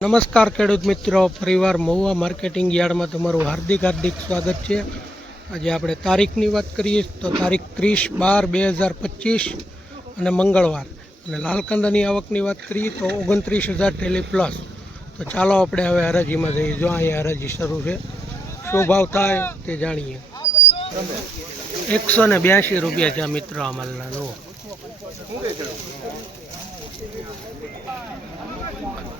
નમસ્કાર ખેડૂત મિત્રો, પરિવાર મહુવા માર્કેટિંગ યાર્ડમાં તમારું હાર્દિક હાર્દિક સ્વાગત છે. આજે આપણે તારીખની વાત કરીએ તો તારીખ ત્રીસ બાર બે હજાર પચીસ અને મંગળવાર. અને લાલકાંદાની આવકની વાત કરીએ તો ઓગણત્રીસ હજાર ટેલી પ્લસ. તો ચાલો આપણે હવે હરાજીમાં જઈએ. જો અહીંયા હરાજી શરૂ છે. શું ભાવ થાય તે જાણીએ. એકસો ને બ્યાસી રૂપિયા છે મિત્ર અમલના જુઓ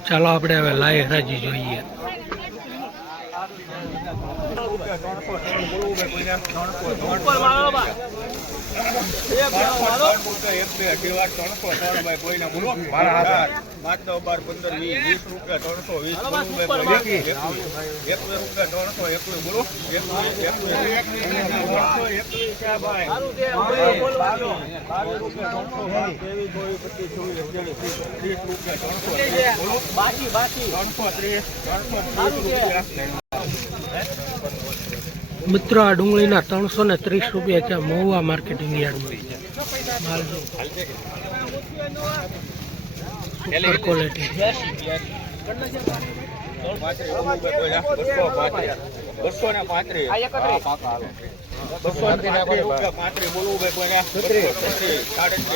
ચાલો આપણે હવે લાઈ હરાજી જોઈએ. પંદર વીસ વીસ રૂપિયા ત્રણસો રૂપિયા એકવીસ રૂપિયા ત્રણસો એકવીસ બોલો એકવીસ એકવીસ પંદર વીસ વીસ રૂપિયા ત્રણસો વીસ રૂપિયા ત્રણસો બોલો બાકી બાકી ત્રણસો ત્રીસ ત્રણસો રૂપિયા મિત્રો આ ડુંગળીના ત્રણસો ને ત્રીસ રૂપિયા છે મહુવા માર્કેટિંગ યાર્ડમાં માલ. સુપર ક્વોલિટી બસો ને પાંત્રીસ. બસો ને પાંત્રીસ. પાંત્રીસ. બોલવું ભાઈ કોઈને. સાડત્રીસ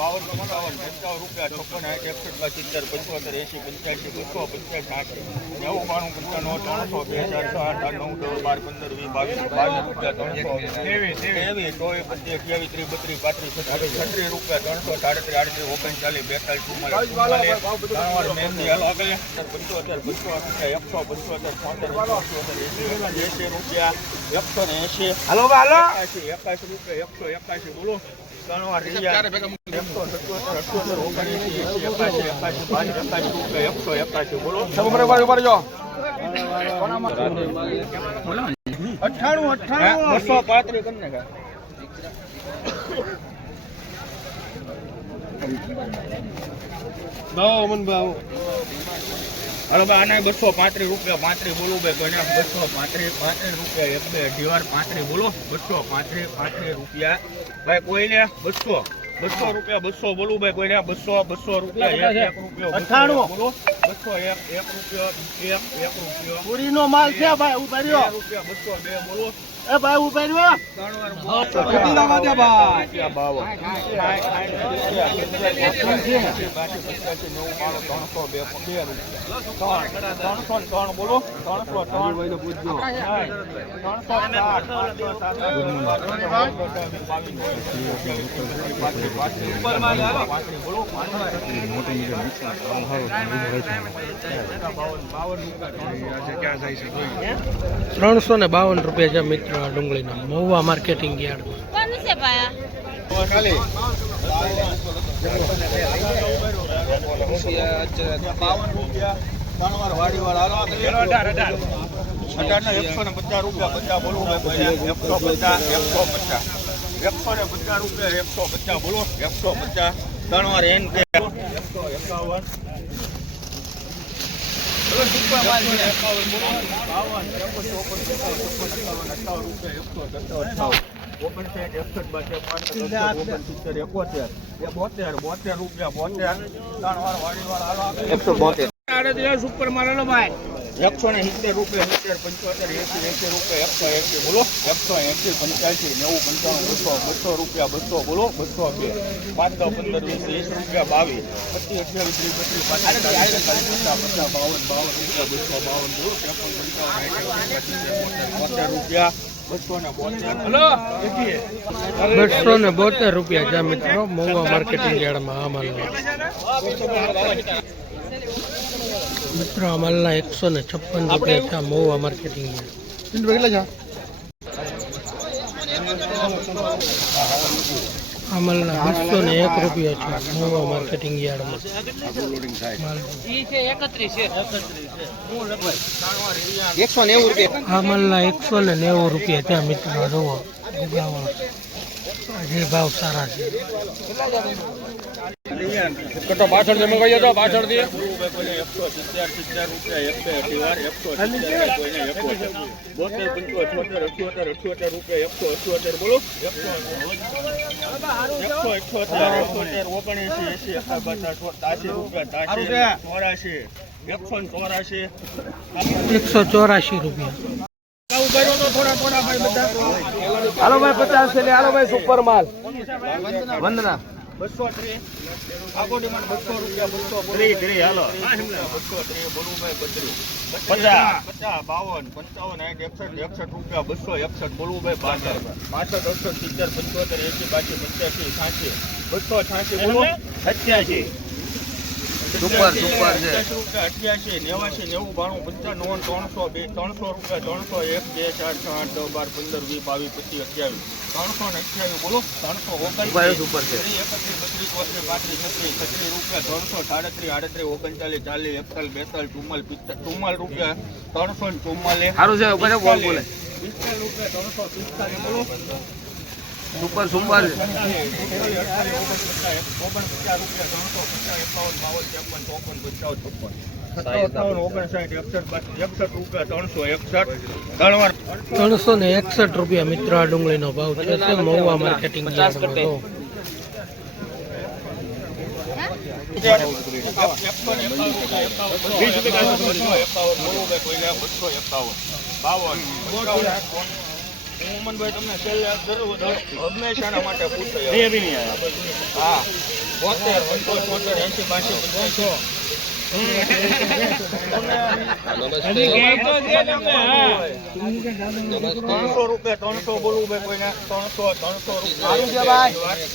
બાવન પંચાવન પંચાવન રૂપિયા છપ્પન આઠ એકસઠ સિત્તેર પંચોતેર એસી પંચ્યાસી બસો પંચ્યાસી સાઠ નેવું બાણું પંચાણું ત્રણસો બે છ આઠ આઠ નવ દસ બાર પંદર વીસ બાવીસ બાવીસ રૂપિયા ત્રણસો ત્રેવીસ ત્રેવીસ ચોવીસ પચીસ અઠ્યાવીસ ત્રીસ બત્રીસ પાંત્રીસ છત્રીસ રૂપિયા ત્રણસો સાડત્રીસ આડત્રીસ ઓગણચાલીસ બેતાલીસ ચુમ્માલીસ ચુમ્માલીસ ત્રણ મહેંદી હાલો આગળ પંચોતેર પંચોતેર એકસો પંચોતેર છોતેર પંચોતેર એસી એસી રૂપિયા એકસો ને એસી હાલો હાલો રૂપિયા એકસો એકસો રૂપિયા એકસો એકાશી બોલો અઠાણું અઠાણું બસો પાંત્રીસ કરી ભાવ અમન ભાવ ભાઈ આને બસો પાંત્રીસ રૂપિયા પાંત્રીસ બોલું ભાઈ કોઈને બસો પાંત્રીસ પાંત્રીસ રૂપિયા એક બે અઢી વાર પાંત્રીસ બોલો. બસો પાંત્રીસ પાંત્રીસ રૂપિયા. ભાઈ કોઈને બસો બસો રૂપિયા બસો બોલું ભાઈ કોઈને બસો બસો રૂપિયા એક એક રૂપિયો અઠાણું બોલો. બસો એક એક રૂપિયો એક એક રૂપિયો. પૂરીનો માલ છે ભાઈ ઊભા બે રહ્યો રૂપિયા બસો બે બોલો. એ ભાઈ ઊભા રહ્યો ભાઈ? ત્રણસો બે બે ત્રણ ત્રણસો ત્રણ ત્રણસો ત્રણ ત્રણસો ને બાવન રૂપિયા છે, મિત્ર આ ડુંગળીના મહુવા માર્કેટિંગ યાર્ડમાં કોણ છે ભાયા? રૂપિયા ત્રણ વાર એકસો પચાસ પચાસ એકસો પચાસ એકસો પચાસ એકસો પચાસ એકસો પચાસ એકસો પચાસ એન કે એકસો એકાવન એકાવન બોલો બાવન ત્રેપન ચોપન પચાસ છપ્પન સત્તાવન અઠ્ઠાવન રૂપિયા એકસો સત્તાવન અઠ્ઠાવન ઓગણસાઠ એકસઠ ઓગણસિત્તેર એકોતેર એ બોતેર બોતેર રૂપિયા બોતેર ત્રણ વાર વાડી વાર એકસો બોતેર સુપર મારેલો ભાઈ. એકસો ને સિત્તેર રૂપિયા સિત્તેર પંચોતેર એસી એસી રૂપિયા એકસો એસી બોલો. એકસો એસી પંચ્યાસી નેવું પંચાવન બસો બસો રૂપિયા બસો બોલો બસો બે. પાંચ દસ પંદર વીસ વીસ રૂપિયા બાવીસ. પચીસ અઠ્યાવીસ ત્રીસ પચીસ પાંત્રીસ ચાલીસ પચાસ પચાસ બાવન બાવન રૂપિયા બસો બાવન બોલો. ત્રેપન પંચાવન બોતેર રૂપિયા બસો ને બોતેર. બસો ને બોતેર રૂપિયા જ્યાં મિત્રો મહુવા માર્કેટિંગ યાર્ડમાં આ માલના મિત્રો અમલના એકસો ને છપ્પન રૂપિયા છે મોવા માર્કેટિંગ અમલના આઠસો બસો ને એક રૂપિયા છે મોવા માર્કેટિંગ યાર્ડમાં. અમલના એકસો નેવું રૂપિયા. આ એકસો ને નેવું રૂપિયા ત્યાં મિત્રો જુઓ. ઉગાવળ જે ભાવ સારા છે. કટો પાછળ જમે કહીએ તો પાછળથી એકસો સિત્તેર સિત્તેર રૂપિયા એકસો એકસો સિત્તેર કોઈને એકસો અઠ્યોતેર અઠ્યોતેર રૂપિયા એકસો અઠ્યોતેર બોલો એકસો એકસો અઠ્યોતેર અઠ્યોતેર ઓગણએંસી એસી એકાવન રૂપિયા તાસી ચોરાશી એકસો ને ચોરાશી એકસો ચોરાશી રૂપિયા. હાલો ભાઈ પચાસ છે હાલો ભાઈ સુપર માલ. વંદના. બસો ત્રીસ બસો રૂપિયા બસો ત્રીસ ત્રીસ હાલો. બસો ત્રીસ બોલું બત્રીસ પચાસ. પચાસ બાવન પંચાવન સાઠ એકસઠ એકસઠ રૂપિયા બસો એકસઠ બોલવું ભાઈ બાસઠ. બાસઠ અડસઠ સિત્તેર પંચોતેર એસી બાસી પંચ્યાસી છ્યાસી બસો છાસી બોલો સત્યાસી સુપર, સુપર છે. અઠ્યાસી નેવાસી નેવું બાણું પંચાણું ત્રણસો બે ત્રણસો રૂપિયા ત્રણસો એક બે ચાર છ આઠ દસ બાર પંદર વીસ બાવીસ પચીસ અઠ્યાવીસ. ત્રણસો ને અઠ્યાવીસ બોલો ત્રણસો ઓગણત્રીસ. સુપર છે. એકત્રીસ, બત્રીસ, ચોત્રીસ, પાંત્રીસ, છત્રીસ, છત્રીસ રૂપિયા ત્રણસો સાડત્રીસ આડત્રીસ ઓગણચાલીસ ચાલીસ એકતાલીસ બેતાલીસ ચુમ્માલીસ પિસ્તાલીસ ચુમ્માલીસ રૂપિયા ત્રણસો ને ચુમ્માલીસ સારું છે બોલે પિસ્તાલીસ રૂપિયા ત્રણસો પિસ્તાલીસ બોલો. Super super. ત્રણસો ને એકસઠ રૂપિયા મિત્ર આ ડુંગળીનો ભાવ છે. મહુવા માર્કેટિંગ એકાવન તો મોહમ્મદભાઈ તમને છેલ્લે જરૂર હંમેશાના માટે પૂછે હા. બોતેર પંચોતેર છોતેર એસી બાસી પંચાસો ત્રણસો રૂપિયા ત્રણસો બોલવું ભાઈ કોઈને. ત્રણસો ત્રણસો રૂપિયા.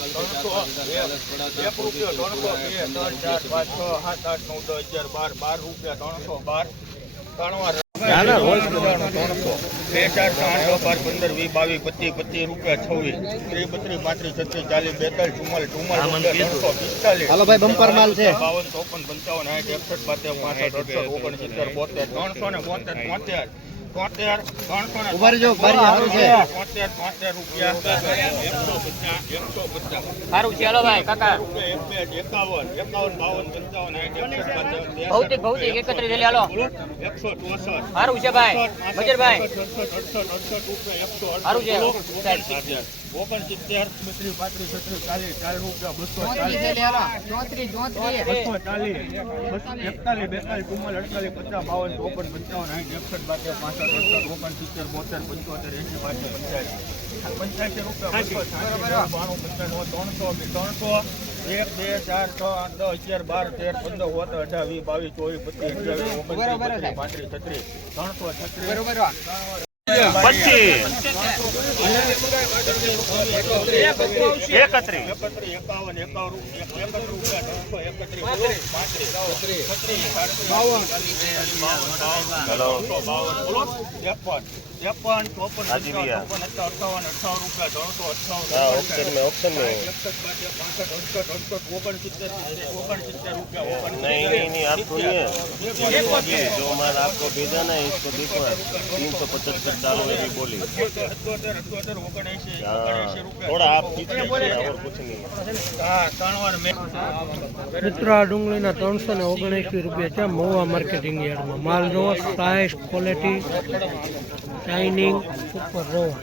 ત્રણસો. એક એક રૂપિયો ત્રણસો બે ત્રણ ચાર પાંચ છ સાત આઠ નવ દસ અગિયાર બાર બાર રૂપિયા ત્રણસો બાર. ત્રણ વાર ત્રણસો. બે ચાર આઠ બાર પંદર વીસ બાવીસ પચીસ પચીસ રૂપિયા છવ્વીસ. ત્રીસ બત્રીસ પાંત્રીસ છત્રીસ ચાલીસ બેતાલીસ ચુમ્માલીસ ચુમ્માલીસ ત્રણસો પિસ્તાલીસ. હાલો ભાઈ બમ્પર માલ છે. બાવન ચોપન પંચાવન સાઠ એકસઠ બાતેર પાસઠ અડસઠ ઓગણસિત્તેર બોતેર ત્રણસો ને બોતેર તોતેર તોતેર ત્રણસો ને પોતેર તોતેર રૂપિયા. પચાસ પચાસ સારું ચાલો ભાઈ કાકા ભૌતિક ભૌતિક એકત્રીસ એટલે સારું છે ભાઈ મજરભાઈ સારું છે ચાલીસ ચાલીસ બસો ચાલીસ એકતાલીસ બેતાલીસ ચુમ્માલીસ અડતાલીસ પચાસ બાવન ચોપન પંચાવન સાઠ એકસઠ બાકી પાસઠ અડસઠ ઓગણસિત્તેર બોતેર પંચોતેર એસી બાસી પંચ્યાસી પંચ્યાસી રૂપિયા બાણું પંચાણું ત્રણસો ત્રણસો એક બે ચાર છ આઠ દસ અગિયાર બાર તેર પંદર સોળ અઢાર વીસ બાવીસ ચોવીસ પચીસ અઠ્યાવીસ ઓગણત્રીસ પાંત્રીસ છત્રીસ ત્રણસો છત્રીસ. એકત્રીસ એકાવન એકાવન એકત્રીસ રૂપિયા ત્રણસો એકત્રીસ પાંત્રીસ છત્રીસ બાવન ત્રણસો બાવન બોલો ત્રેપન ત્રેપન ચોપન ચોપન અઠાવન અઠાવન રૂપિયા ત્રણસો અઠાવન એકસઠ બાસઠ પાસઠ અડસઠ અડસઠ ઓગણસિત્તેર ઓગણસિત્તેર રૂપિયા नहीं नहीं नहीं आप सुनिए ये जो माल आपको भेजा ना इसको देखो तीन सौ पचहत्तर चालू में भी बोली અઠ્યોતેર અઠ્યોતેર ઓગણએંસી हाँ ઓગણએંસી રૂપિયા थोड़ा आप पीछे हैं, और कुछ नहीं હા ત્રણ વાર મેં મિત્ર આ ડુંગળીના ત્રણસો ને ઓગણએંસી રૂપિયા છે મહુવા માર્કેટિંગ યાર્ડમાં માલ જોવો સાઇઝ ક્વોલિટી શાઇનિંગ સુપર જોવો